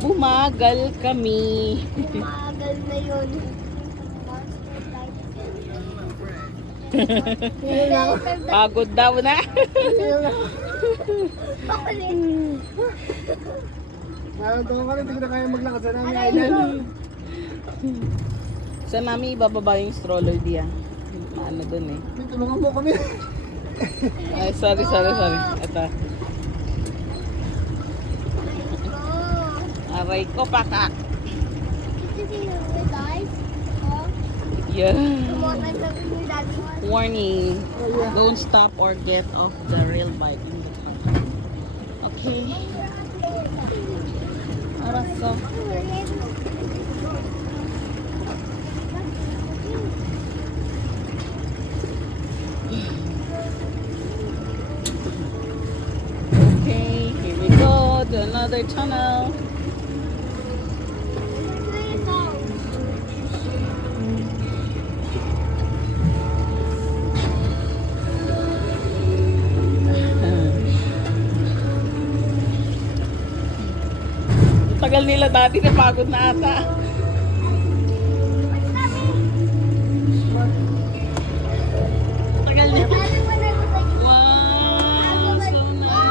Bumagal kami. Umagal na yun. Pagod daw na. Nararamdaman ko rin, hindi ko na kaya maglakad sa Nami Island. Sa mami, ibababa yung stroller diya. Ano dun eh. Tulungan mo kami. Ay, sorry. Ito. Aray ko, pakak. Yeah. Warning. Don't stop or get off the rail bike in the car. Okay. Arasok. Okay, here we go to another tunnel. Tagal nila dati, napagod na ata. Tagal nila. Wow, so nice.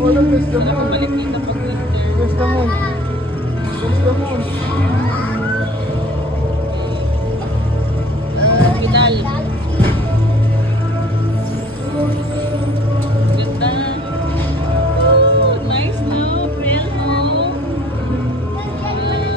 Walang West the Moon. Balik dito pag winter. West the Moon. West the Moon. Vidal. Ganda. Oh, nice no? Real home. Nice.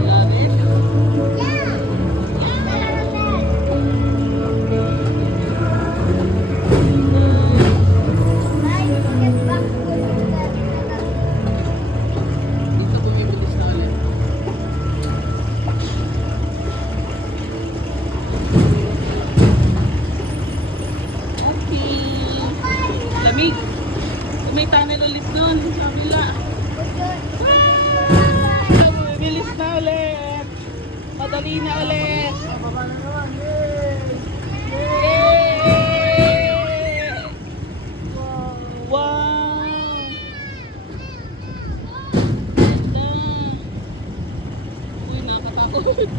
Love it. Dito bumibilis na ulit. Okay. Lamig. May tunnel ulit nun. Sa kabila. Bumibilis na ulit. Madali na ulit. Baba na naman. Yay! Yay! Wow! Ganda. Uy, nakatakot.